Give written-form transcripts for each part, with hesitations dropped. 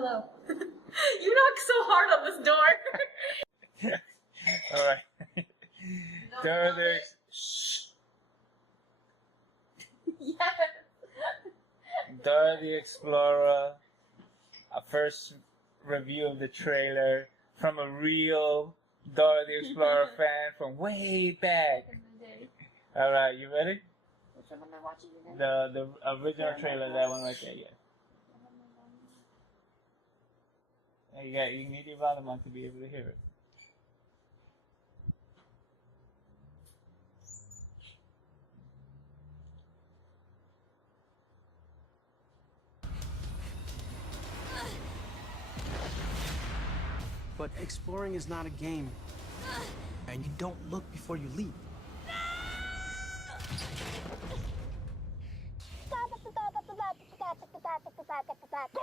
Hello. You knocked so hard on this door. Alright. Dora the... Shh. Yes. Dora the Explorer. A first review of the trailer from a real Dora the Explorer fan from way back. Alright, you ready? Which one am I watching again? The original trailer, that one right there, yeah. You need your volume on to be able to hear it. But exploring is not a game. And you don't look before you leap.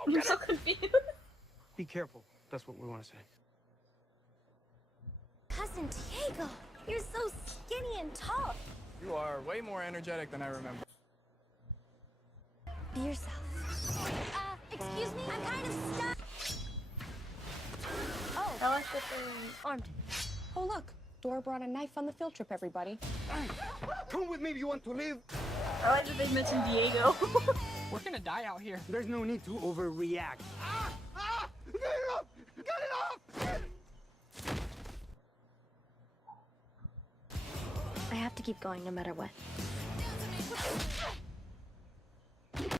I'm so confused. Be careful. That's what we want to say. Cousin Diego, you're so skinny and tall. You are way more energetic than I remember. Be yourself. Excuse me, I'm kind of stuck. Oh, I like that they're armed. Oh, look. Dora brought a knife on the field trip, everybody. Come with me if you want to live. I like that they mentioned Diego. We're gonna die out here. There's no need to overreact. Get it off! Get it off! I have to keep going no matter what. I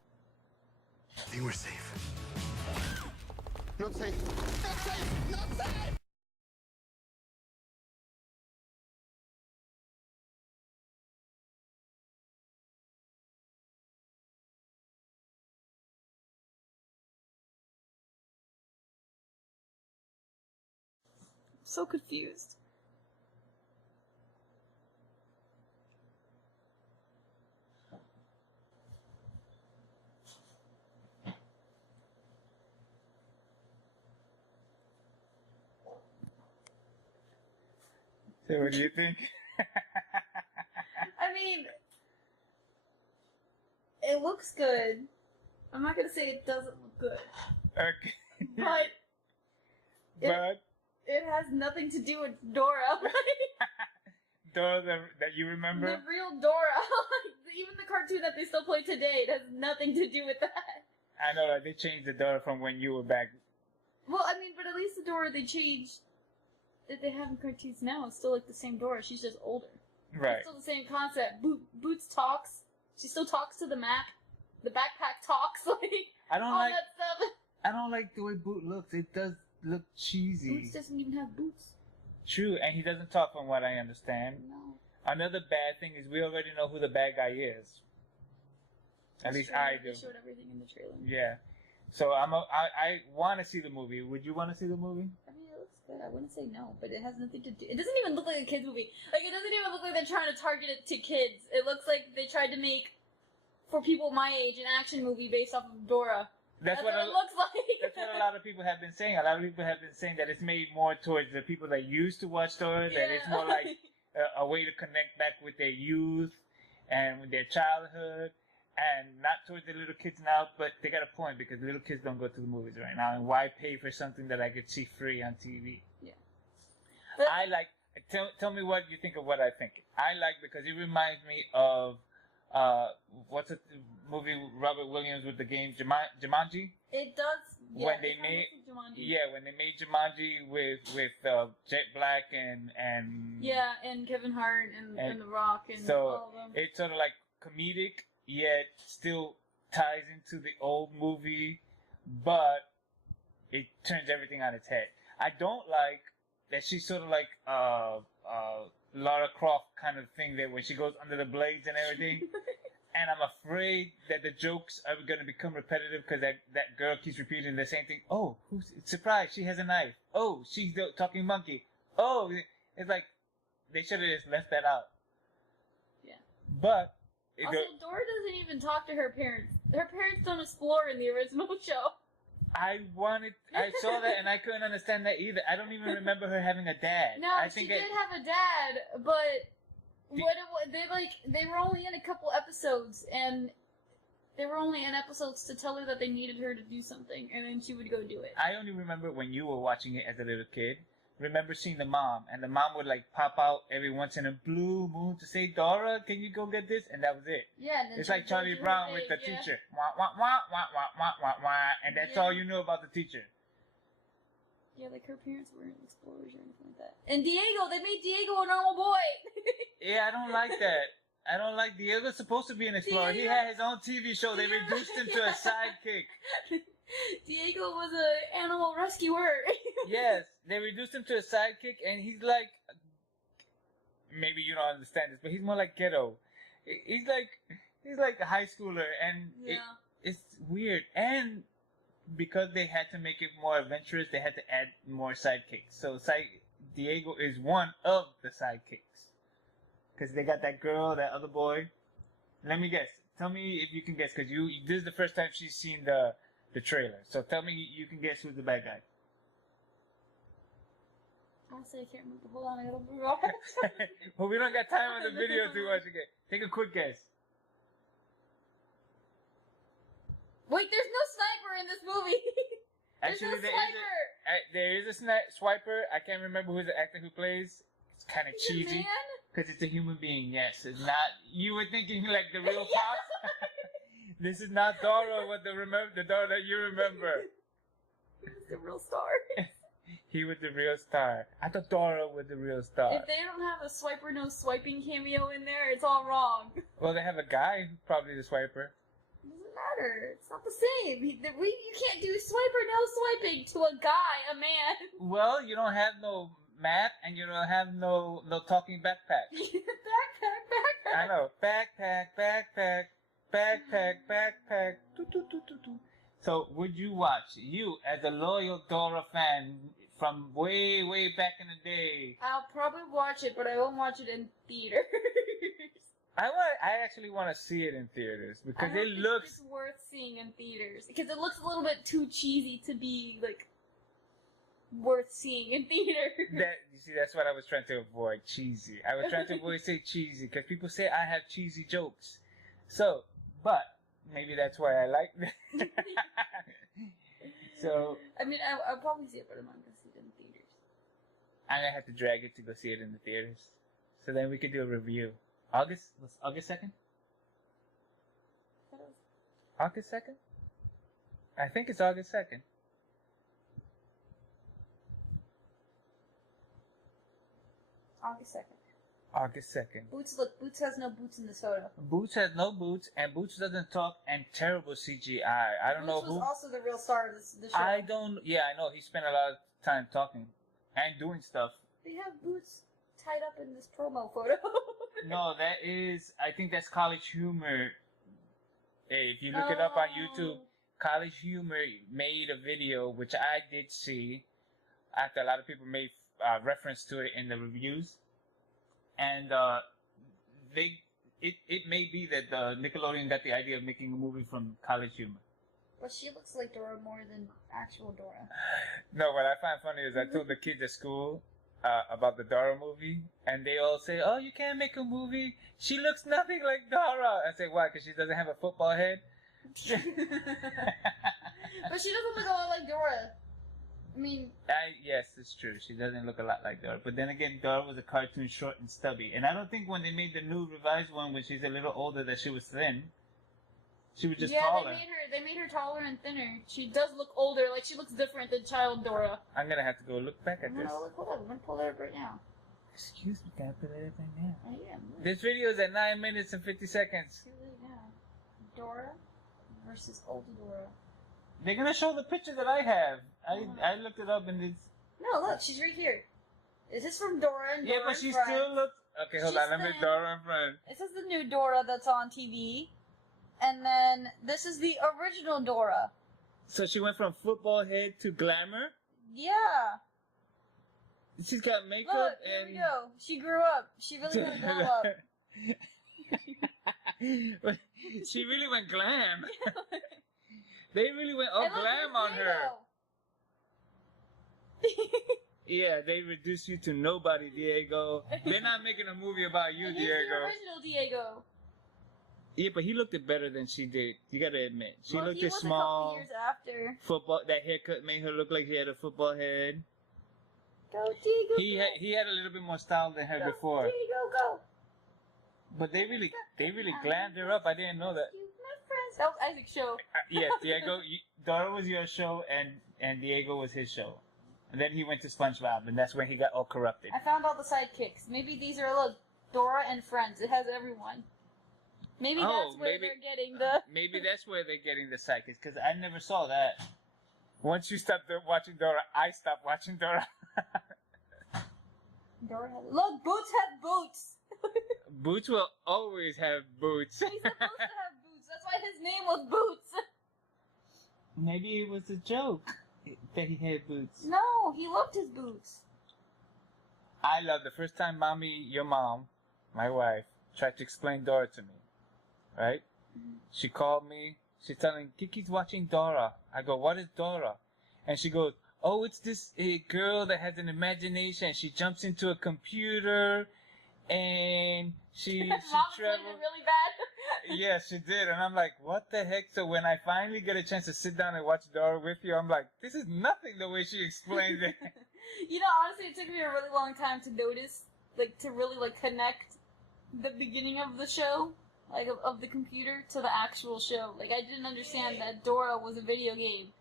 think we're safe. Not safe. Not safe! Not safe! So confused. So what do you think? I mean, it looks good. I'm not gonna say it doesn't look good, Okay. but But it has nothing to do with Dora. Dora that you remember? The real Dora. Even the cartoon that they still play today, it has nothing to do with that. I know, like, they changed the Dora from when you were back. Well, I mean, but at least the Dora they changed that they have in cartoons now is still like the same Dora. She's just older. Right. It's still the same concept. Boots talks. She still talks to the map. The backpack talks. Like I don't all like. that stuff. I don't like the way Boot looks. It does look cheesy. Boots doesn't even have boots. True, and he doesn't talk from what I understand. No. Another bad thing is we already know who the bad guy is. At That's least true. I do. They showed everything in the trailer. Yeah. So I want to see the movie. Would you want to see the movie? I mean, it looks good. I wouldn't say no, but it has nothing to do. It doesn't even look like a kids movie. Like it doesn't even look like they're trying to target it to kids. It looks like they tried to make, for people my age, an action movie based off of Dora. That's what it looks like. That's what a lot of people have been saying. A lot of people have been saying that it's made more towards the people that used to watch Dora. That it's more like a way to connect back with their youth and with their childhood, and not towards the little kids now. But they got a point because little kids don't go to the movies right now, and why pay for something that I could see free on TV? Yeah. I like. Tell me what you think of what I think. I like because it reminds me of what's a movie with Robert Williams with the game Jumanji? It does. Yeah, When they made when they made Jumanji with Jet Black and and Kevin Hart and The Rock and so all of them. it's sort of like comedic yet still ties into the old movie, but it turns everything on its head. I don't like that she's sort of like Lara Croft kind of thing there, where she goes under the blades and everything. And I'm afraid that the jokes are going to become repetitive because that girl keeps repeating the same thing. Oh, surprise, she has a knife. Oh, she's the talking monkey. Oh, it's like they should have just left that out. Yeah. But Also, Dora doesn't even talk to her parents. Her parents don't explore in the original show. I saw that and I couldn't understand that either. I don't even remember her having a dad. No, she did have a dad, but they were only in a couple episodes, and They were only in episodes to tell her that they needed her to do something, and then she would go do it. I only remember when you were watching it as a little kid. Remember seeing the mom, and the mom would like pop out every once in a blue moon to say, "Dora, can you go get this?" And that was it. Yeah, and then It's she like would go Charlie do her Brown with the thing, yeah. teacher. Wah, wah, wah, wah, wah, wah, wah, wah, and that's Yeah. all you knew about the teacher. Yeah, like her parents weren't explorers or anything like that. And Diego, they made Diego a normal boy. Yeah, I don't like that. I don't like Diego's supposed to be an explorer. He Diego- had his own TV show. They Diego- reduced him to a sidekick. Diego was an animal rescuer. Yes, they reduced him to a sidekick, and he's like, maybe you don't understand this, but he's more like ghetto. He's like a high schooler, and Yeah. it's weird. And because they had to make it more adventurous, they had to add more sidekicks. So Diego is one of the sidekicks. Because they got that girl, that other boy. Let me guess. Tell me if you can guess, because this is the first time she's seen the trailer. So tell me you can guess who's the bad guy. Honestly, I can't remember. Hold on, I gotta move on. Well, we don't got time on the video to watch again. Take a quick guess. Wait, there's no sniper in this movie. There's no sniper. There is a swiper. I can't remember who's the actor who plays. It's kind of Is it cheesy. man? Because it's a human being, yes. It's not... You were thinking like the real Fox? This is not Dora with the Dora that you remember. He's the real star. He was the real star. I thought Dora was the real star. If they don't have a swiper no swiping cameo in there, it's all wrong. Well, they have a guy who's probably the swiper. It doesn't matter. It's not the same. You can't do swiper no swiping to a guy, a man. Well, you don't have no map, and you don't have no talking backpack. Backpack. I know. Backpack. Doo, doo, doo, doo, doo. So, would you watch, you as a loyal Dora fan from way, way back in the day? I'll probably watch it, but I won't watch it in theaters. I actually want to see it in theaters because I don't it think looks. it's worth seeing in theaters because it looks a little bit too cheesy to be like worth seeing in theaters. You see, that's what I was trying to avoid. Cheesy. I was trying to avoid say cheesy because people say I have cheesy jokes. So, but maybe that's why I like it. So I mean, I'll probably see it, but I'm not gonna see it in theaters. I'm gonna have to drag it to go see it in the theaters. So then we could do a review. August 2nd? August 2nd? I think it's August 2nd. August 2nd. August 2nd. Boots has no boots in this photo. Boots has no boots, and Boots doesn't talk, and terrible CGI. I don't know Boots who. was also the real star of the show. I know. He spent a lot of time talking and doing stuff. They have Boots tied up in this promo photo. No, I think that's College Humor. Hey, if you look it up on YouTube, College Humor made a video, which I did see, after a lot of people made reference to it in the reviews. And it may be that Nickelodeon got the idea of making a movie from College Humor. But she looks like Dora more than actual Dora. No, what I find funny is I told the kids at school about the Dora movie, and they all say, "Oh, you can't make a movie. She looks nothing like Dora." I say, "Why? Because she doesn't have a football head." But she doesn't look a lot like Dora. I mean, yes, it's true. She doesn't look a lot like Dora. But then again, Dora was a cartoon, short and stubby. And I don't think when they made the new revised one, when she's a little older, that she was thin. She was just taller. They made her taller and thinner. She does look older. Like, she looks different than child Dora. I'm going to have to go look back at this. Hold on. I'm going to pull it up right now. Excuse me, can I put it up right now? I am. This video is at 9 minutes and 50 seconds. Here we go. Dora versus old Dora. They're going to show the picture that I have. I looked it up and it's... No, look, she's right here. Is this from Dora and Dora? Yeah, but she Friends? still looks... Okay, hold on. Let me Dora in front. This is the new Dora that's on TV. And then this is the original Dora. So she went from football head to glamour? Yeah. She's got makeup Look, and... here we go. She grew up. She really had a glow up. She really went glam. They really went all glam on her. Yeah, they reduced you to nobody, Diego. They're not making a movie about you, And Diego. here's the original Diego. Yeah, but he looked it better than she did. You gotta admit, she Well, looked he it was a small. couple years after. Football. That haircut made her look like she had a football head. Go Diego. He had a little bit more style than her before. Diego, go. But they really glammed her up. I didn't know that. Excuse my friends. That was Isaac's show. Yes, Diego. Dora was your show, and Diego was his show. And then he went to SpongeBob, and that's when he got all corrupted. I found all the sidekicks. Maybe these are, look, Dora and Friends. It has everyone. Maybe that's where they're getting the... Maybe that's where they're getting the psychics, because I never saw that. Once you stopped watching Dora, I stopped watching Dora. Dora has... Look, Boots has boots! Boots will always have boots. He's supposed to have boots. That's why his name was Boots. Maybe it was a joke that he had boots. No, he loved his boots. I love the first time your mom, my wife, tried to explain Dora to me. Right? She called me. She's telling Kiki's watching Dora. I go, what is Dora? And she goes, oh, it's this girl that has an imagination. She jumps into a computer and she Mom explained it really bad. Yeah, she did. And I'm like, what the heck? So when I finally get a chance to sit down and watch Dora with you, I'm like, this is nothing the way she explained it. You know, honestly, it took me a really long time to notice, like, to really, like, connect the beginning of the show, like, of the computer to the actual show. Like, I didn't understand that Dora was a video game.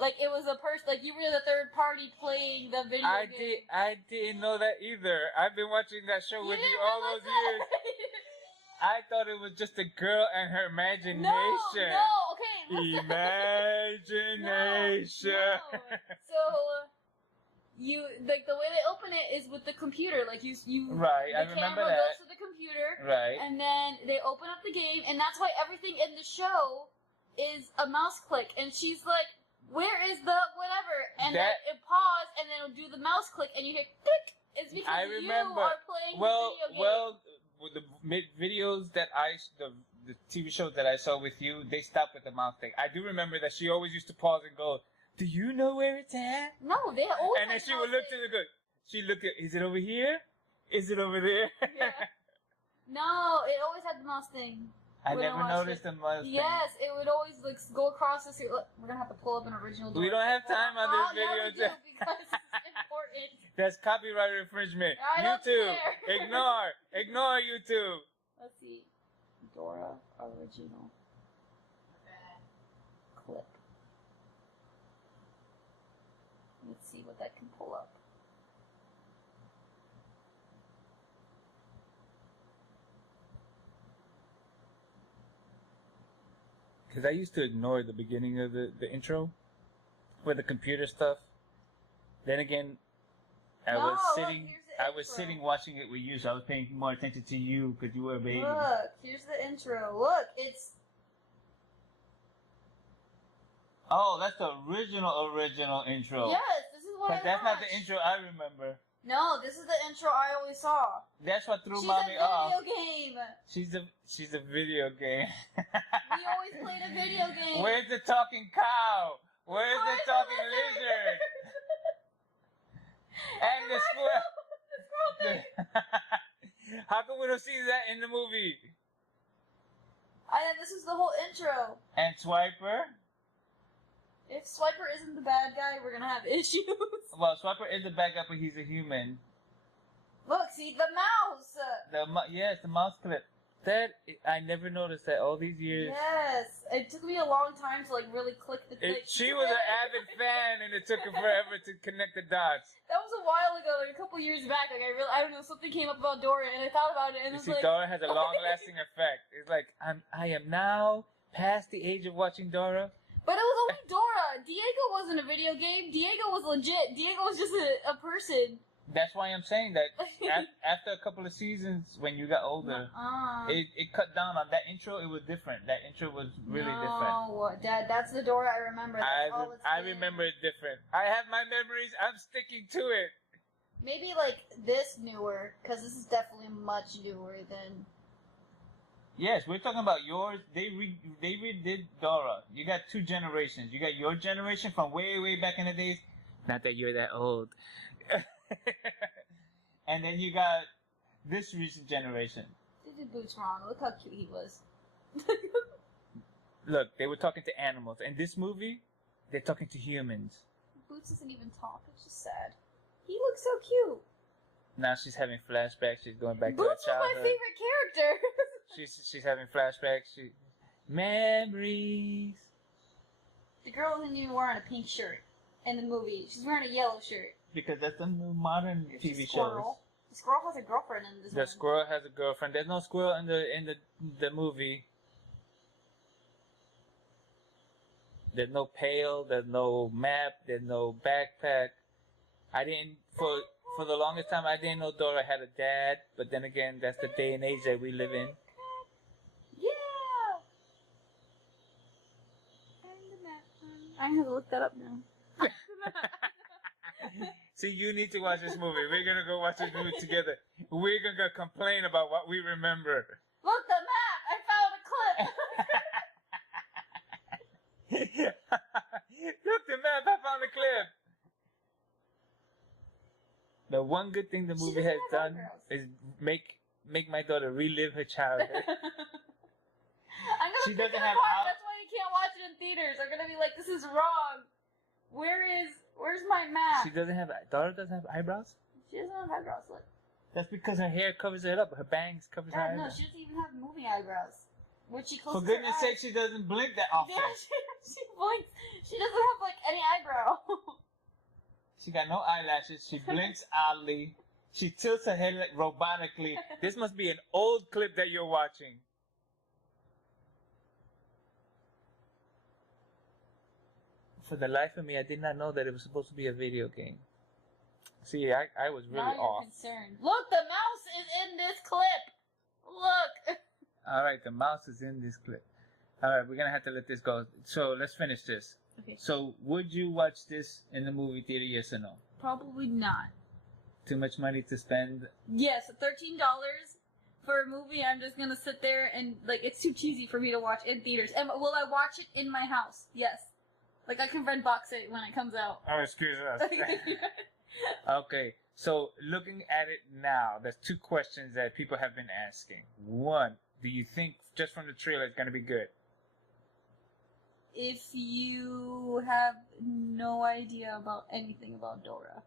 Like, it was a person, like, you were the third party playing the video game. I didn't know that either. I've been watching that show with you all those years. I thought it was just a girl and her imagination. No, okay, listen. Imagination. No. So, you, like, the way they open it is with the computer. Like, you right, I the remember camera that. goes to the computer. Right. And then they open up the game, and that's why everything in the show is a mouse click. And she's like, where is the whatever? And then it paused, and then it'll do the mouse click, and you hear click. It's because you are playing the video game. Well, with the videos that the TV shows that I saw with you, they stopped with the mouse thing. I do remember that she always used to pause and go, do you know where it's at? No, they always. And then she would look to the good. She looked at, is it over here? Is it over there? Yeah. No, it always had the mouse thing. I never noticed the mouse thing. Yes, it would always like go across the street. Look, we're gonna have to pull up an original. We don't have time on this video. Yeah, we do, because it's important. That's copyright infringement. I don't YouTube, care. ignore YouTube. Let's see, Dora original clip. Let's see what that can pull up. Because I used to ignore the beginning of the intro for the computer stuff. Then again, I was sitting watching it with you, so I was paying more attention to you because you were a baby. Look, here's the intro. Look, it's... Oh, that's the original intro. Yes, this is what I But that's not the watched. intro I remember. No, this is the intro I always saw. That's what threw She's mommy off. a video game. She's a video game. We always played a video game. Where's the talking cow? Where's the talking lizard? And the squirrel. The squirrel thing. How come we don't see that in the movie? This is the whole intro. And Swiper. If Swiper isn't the bad guy, we're gonna have issues. Well, Swiper is the bad guy, but he's a human. Look, see the mouse. Yes, the mouse clip. That I never noticed that all these years. Yes, it took me a long time to like really click the. She was an avid fan, and it took her forever to connect the dots. That was a while ago, like a couple years back. Like I don't know, something came up about Dora, and I thought about it, and You it's see, like Dora has a long-lasting effect. It's like I am now past the age of watching Dora. But it was only Dora. Diego wasn't a video game. Diego was legit. Diego was just a person. That's why I'm saying that after a couple of seasons, when you got older, it cut down on that intro. It was different. That intro was really different. No, Dad, that's the Dora I remember. I remember it different. I have my memories. I'm sticking to it. Maybe like this newer, because this is definitely much newer than. Yes, we're talking about yours. They redid Dora. You got two generations. You got your generation from way back in the days. Not that you're that old. And then you got this recent generation. They did Boots wrong. Look how cute he was. Look, they were talking to animals. In this movie, they're talking to humans. Boots doesn't even talk. It's just sad. He looks so cute. Now she's having flashbacks. She's going back Boots to her was my childhood. favorite character. She's having flashbacks. Memories. The girl isn't even wearing a pink shirt in the movie. She's wearing a yellow shirt. Because that's the new modern She's TV a shows. squirrel. The squirrel has a girlfriend in this The one. squirrel has a girlfriend. There's no squirrel in the movie. There's no pail. There's no map. There's no backpack. I didn't for the longest time I didn't know Dora had a dad. But then again, that's the day and age that we live in. Yeah. I'm gonna look that up now. See, you need to watch this movie. We're gonna go watch this movie together. We're gonna complain about what we remember. Look, the map! I found a clip! Look, the map! I found a clip! The one good thing the movie has done is make my daughter relive her childhood. I'm gonna She pick doesn't it have apart. That's why you can't watch it in theaters. They're gonna be like, this is wrong. Where's my map? Dora doesn't have eyebrows? She doesn't have eyebrows. Look. That's because her hair covers it up. Her bangs covers her God, no, eyebrows. she doesn't even have moving eyebrows. When she closes For goodness her sake, eyes. she doesn't blink that often. Yeah, she blinks. She doesn't have like any eyebrow. She got no eyelashes. She blinks oddly. She tilts her head like robotically. This must be an old clip that you're watching. For the life of me, I did not know that it was supposed to be a video game. See, I was really now you're off. concerned. Look, the mouse is in this clip. Look. Alright, the mouse is in this clip. Alright, we're gonna have to let this go. So, let's finish this. Okay. So, would you watch this in the movie theater, yes or no? Probably not. Too much money to spend? Yes, $13 for a movie. I'm just gonna sit there and like it's too cheesy for me to watch in theaters. And will I watch it in my house? Yes. Like I can rent box it when it comes out. Oh, excuse us. Okay, so looking at it now, there's two questions that people have been asking. One, do you think just from the trailer it's gonna be good? If you have no idea about anything about Dora.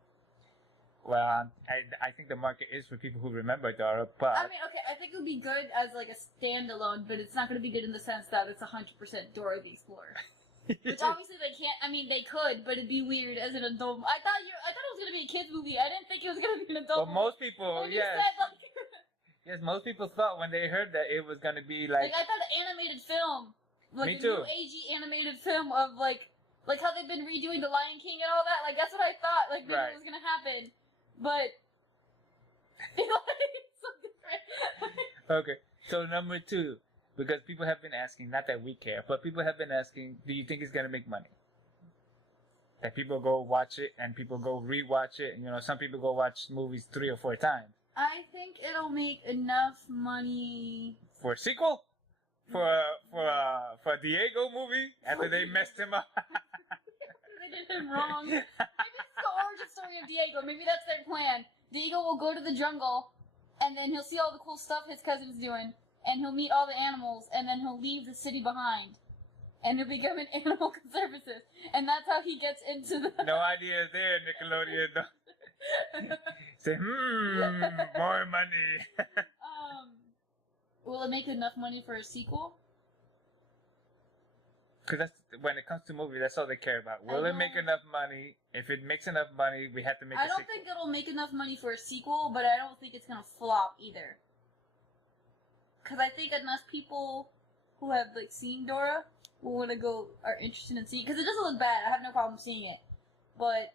Well, I think the market is for people who remember Dora, but I mean, okay, I think it would be good as like a standalone, but it's not going to be good in the sense that it's 100% Dora the Explorer. Which obviously they can't. I mean, they could, but it'd be weird as an adult. I thought it was going to be a kids movie. I didn't think it was going to be an adult. But most people, When you yes, said, like, yes, most people thought when they heard that it was going to be like I thought an animated film, like Me a too. new agey animated film of like how they've been redoing The Lion King and all that. Like that's what I thought. Like maybe Right. it was going to happen, but it's so different. Okay, so number two, because people have been asking, not that we care, but people have been asking, do you think it's gonna make money? That people go watch it and people go rewatch it, and some people go watch movies 3 or 4 times. I think it'll make enough money. For a sequel? For a Diego movie after they messed him up? They did him wrong. Maybe it's the origin story of Diego. Maybe that's their plan. Diego will go to the jungle, and then he'll see all the cool stuff his cousin's doing, and he'll meet all the animals, and then he'll leave the city behind. And he'll become an animal conservative. And that's how he gets into the... No idea there, Nickelodeon. Say, more money. Will it make enough money for a sequel? Because when it comes to movies, that's all they care about. Will it make enough money? If it makes enough money, we have to make a I sequel. don't think it'll make enough money for a sequel, but I don't think it's gonna flop either. Because I think enough people who have like seen Dora will want to go, are interested in seeing it. Because it doesn't look bad. I have no problem seeing it. But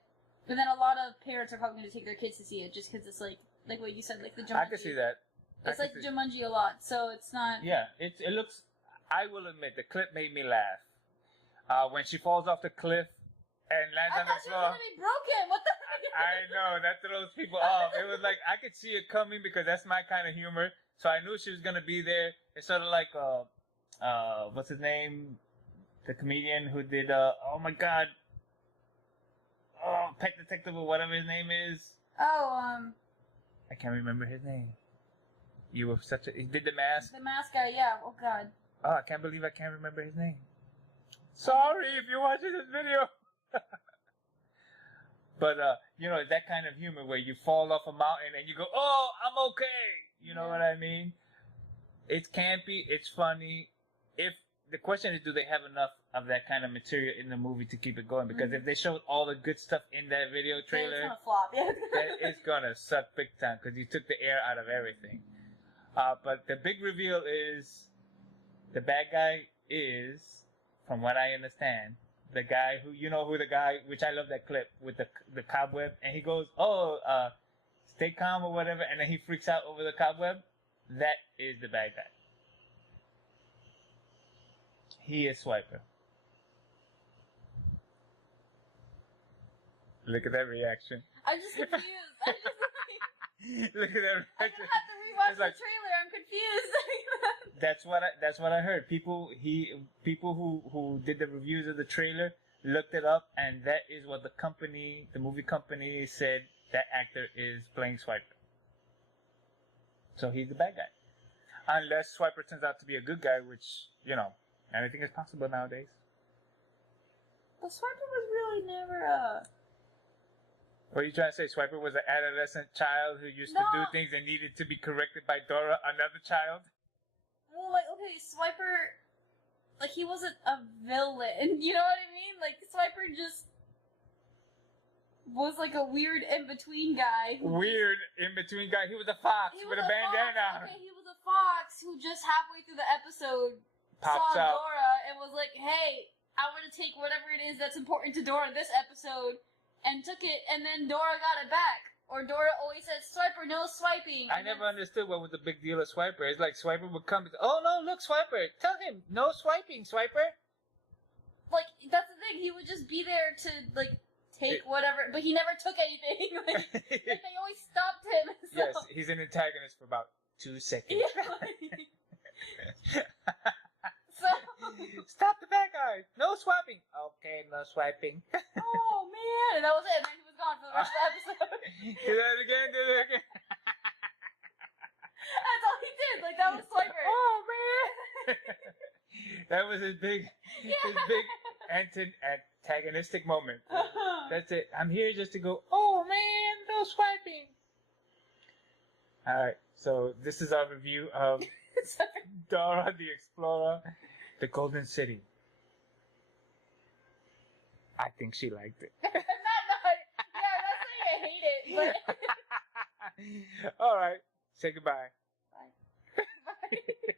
then a lot of parents are probably going to take their kids to see it just because it's like what you said, like the Jumanji. I can see that. It's like Jumanji a lot, so it's not... Yeah, it looks... I will admit, the clip made me laugh. When she falls off the cliff and lands I on the thought she was floor. going to be broken! What the heck? I know, that throws people off. It was like, I could see it coming because that's my kind of humor. So I knew she was going to be there. It's sort of like, what's his name? The comedian who did, oh my god. Oh, Pet Detective or whatever his name is. Oh, I can't remember his name. You were he did The Mask. the mask guy, yeah. Oh, God. Oh, I can't believe I can't remember his name. Sorry if you're watching this video. But, you know, that kind of humor where you fall off a mountain and you go, oh, I'm okay. You know what I mean? It's campy. It's funny. If the question is, do they have enough of that kind of material in the movie to keep it going? Because if they showed all the good stuff in that video trailer, it's gonna flop. Yeah. it's gonna suck big time because you took the air out of everything. But the big reveal is the bad guy is, from what I understand, the guy who, you know who the guy, which I love that clip with the cobweb, and he goes, oh, stay calm or whatever, and then he freaks out over the cobweb. That is the bad guy. He is Swiper. Look at that reaction. I'm just confused. Look at that I'm reaction. gonna have to rewatch It's like- the trailer. I'm confused. That's what I heard. People who did the reviews of the trailer looked it up, and that is what the movie company said that actor is playing Swiper. So he's the bad guy. Unless Swiper turns out to be a good guy, which, you know, anything is possible nowadays. But Swiper was really never What are you trying to say? Swiper was an adolescent child who used to do things and needed to be corrected by Dora, another child? Well, like, okay, Swiper, like, he wasn't a villain, you know what I mean? Like, Swiper just was, like, a weird in-between guy. Weird in-between guy. He was a fox with a bandana. Okay, he was a fox who just halfway through the episode Pops saw out. Dora and was like, hey, I want to take whatever it is that's important to Dora this episode, and took it, and then Dora got it back. Or Dora always said, Swiper, no swiping. I never understood what was the big deal of Swiper. It's like Swiper would come and say, oh no, look, Swiper. Tell him, no swiping, Swiper. Like, that's the thing, he would just be there to, like, take whatever, but he never took anything. Like, they always stopped him. So. Yes, he's an antagonist for about 2 seconds. Yeah, like, so. Stop the bad guy. No swiping. Okay, no swiping. Oh, man. And that was it. And then he was gone for the rest of the episode. Do that again, do that again. That's all he did. Like, that was Swiper. Oh, man. That was his big antagonistic moment. That's it. I'm here just to go, oh, man, no swiping. Alright, so this is our review of Dora the Explorer, the Golden City. I think she liked it. Yeah, that's why I hate it. But Alright, say goodbye. Bye. Bye.